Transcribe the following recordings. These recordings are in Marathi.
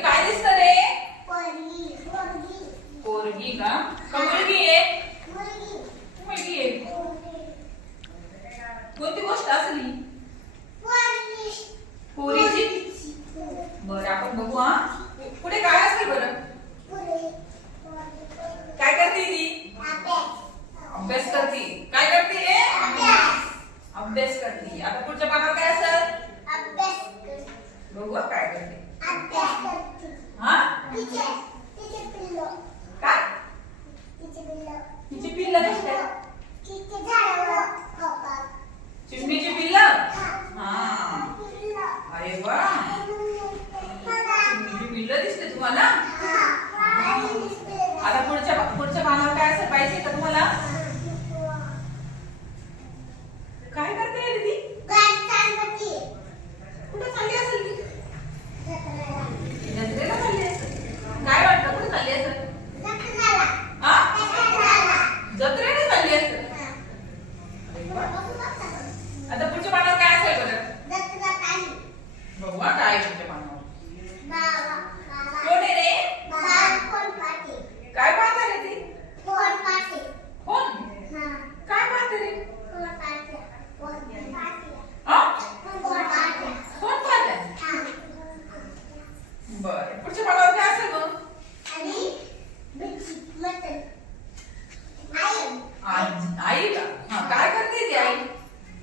काय रे? पोरगी का? आहे? कोणती गोष्ट असली? पोरीची? बर आपण बघू हा. पुढे काय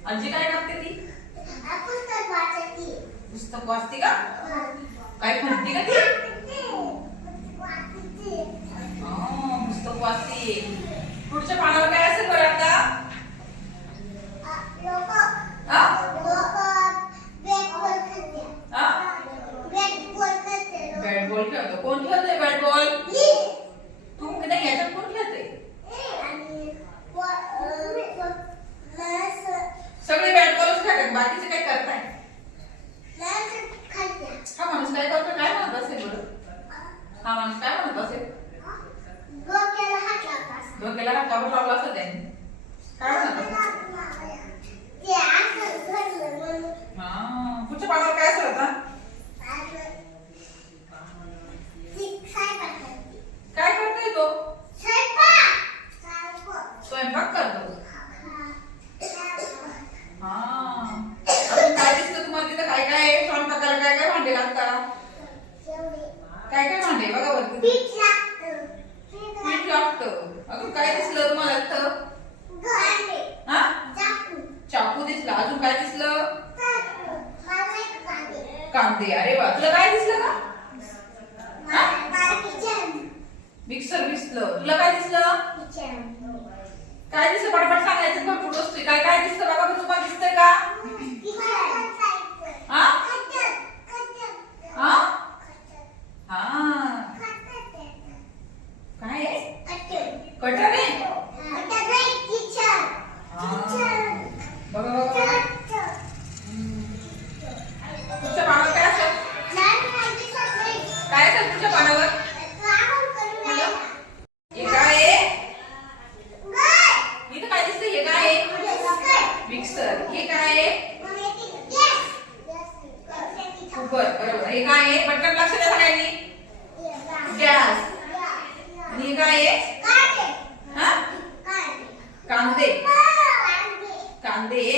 आजी काय करते ती? पुस्तक वाचते पुस्तक वाचते का? काय म्हणते का ती? पुस्तक वाचते. पुढच्या पानावर काय असेल बरं? तुमच्या पानावर काय असं आता? काय करतोय तो? स्वयंपाक करतो. काय दिसतं तुम्हाला तिथं? काय काय स्वयंपाकाला काय काय भांडे लागतात काय काय भांडे बघा वरती? पीठ लागतं. अजून काय दिसलं तुम्हाला तिथं? हा? चाकू. दिसला. अजून काय दिसलं? कांदे. अरे वा तुला काय दिसलं का? मिक्सर दिसलं. तुला काय दिसलं? काय दिसलं? पटपट सांगायचं भरपूर वस्तू काय काय दिसतं? बाबा तुम्हाला दिसतंय का? हा? हा? हा? काय आहे? कांदे. कांदे.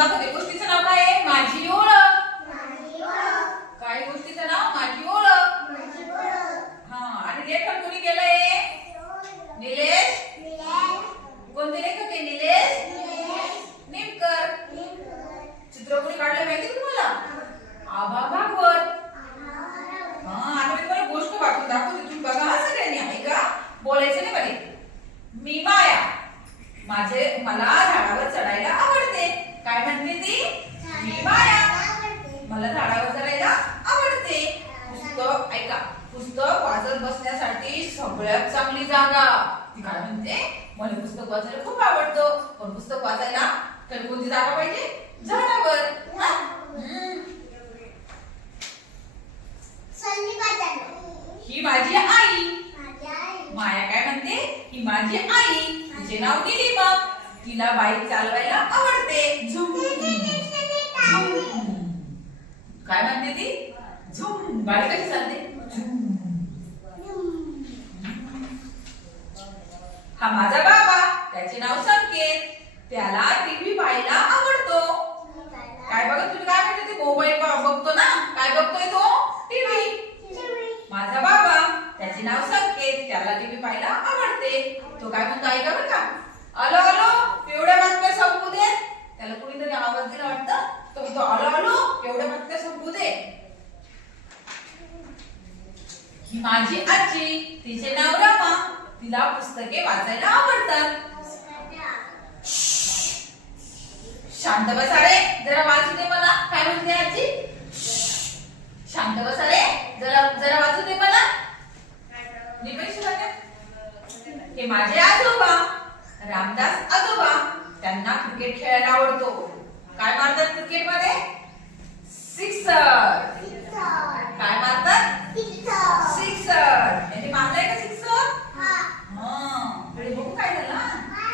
दाखवते गोष्टीचं नाव काय आहे? माझी ओळख. काही गोष्टीचं नाव? माझी ओळख. हा आणि लेखन कोणी केलंय? निलेश. कोणते लेखक आहे? निलेश. निमकर. चित्र कोणी काढलं माहिती तुम्हाला? आबा मला झाडावर चढायला आवडते. पुस्तक ऐका. पुस्तक वाचत बसण्यासाठी सगळ्यात चांगली जागा. ती काय म्हणते? मला पुस्तक वाचायला खूप आवडतं. पण पुस्तक वाचायला तर कोणती जागा पाहिजे? झाडावर. ही? माझी आई. माया काय म्हणते? ही माझी आई. तिचे नाव दिली मग तिला बाईक चालवायला आवडते. झुकू काय म्हणते ती? झुम. गाडी कशी चालते? हा माझा बाबा त्याचे नाव संकेत. त्याला टीव्ही पाहायला आवडतो. काय बघत तुम्ही काय म्हणते ते? मोबाईल बघतो ना? काय बघतोय तो? टीव्ही. माझा बाबा त्याचे नाव संकेत. त्याला टीव्ही पाहायला आवडते. तो काय म्हणतो ऐका बरं का? आलो आलो एवढ्या बातम्या संपू दे त्याला कुणीतरी आवाज दिला वाटतं. तो म्हणतो आलो आलो एवढ्या बातम्या संपू दे ही माझी आजी तिचे नाव रमा तिला पुस्तके वाचायला आवडतात. शांत बसा रे जरा वाचू दे मला. काय म्हणते आजी? शांत बसा रे जरा जरा वाचू दे मला. हे माझे आजोबा रामदास आजोबा त्यांना क्रिकेट खेळायला आवडतो. काय मारतात क्रिकेटमध्ये? सिक्सर काय मारतात? सिक्सर यांनी मारलाय का सिक्सर हा. पुढे बघू काय झालं? हा?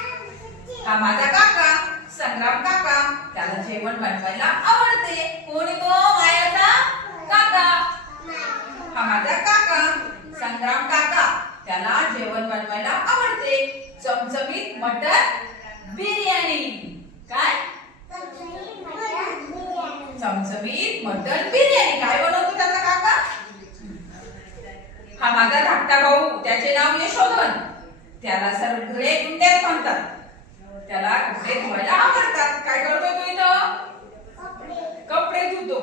हा माझा काका संग्राम काका त्याला जेवण बनवायला आवडते. कोण येतो मायाचा काका. हा माझा काका संग्राम काका त्याला जेवण बनवायला आवडते. चमचमीत मटन बिर्याणी. काय? चमचमीत मटन बिर्याणी. काय काका हा माझा धाकटा भाऊ त्याचे नाव यशोधन. त्याला सगळे गुंड्यात म्हणतात. त्याला कपडे धुवायला आवडतात. काय करतोय तो इथं? कपडे. धुतो.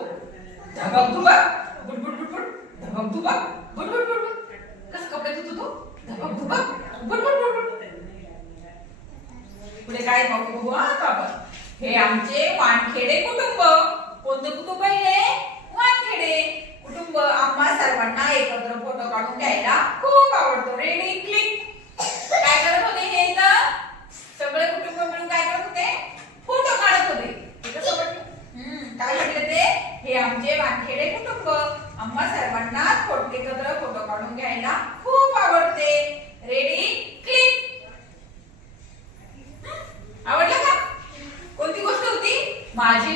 धबक धुबक बुटबुट बुटबुट धबक धुबक बुटबुट बुटबुट कस कपडे धुतो तो? धबक धुबक बुटबुट बुटबुट पुढे काय बघू? हा बाबा हे आमचे वानखेडे कुटुंब. कोणतं कुटुंब आहे हे? वानखेडे. खूप आम्हा सर्वांना एकत्र फोटो काढून घ्यायला खूप आवडतो. रेडी क्लिक काय करत होते हे इथं? सगळे कुटुंब मिळून काय करत होते? फोटो काढत होते. हे काय म्हटलं ते? हे आमचे वानखेडे कुटुंब. आम्हा सर्वांना एकत्र फोटो काढून घ्यायला खूप आवडते. रेडी क्लिक आवडलं का? कोणती गोष्ट होती? माझी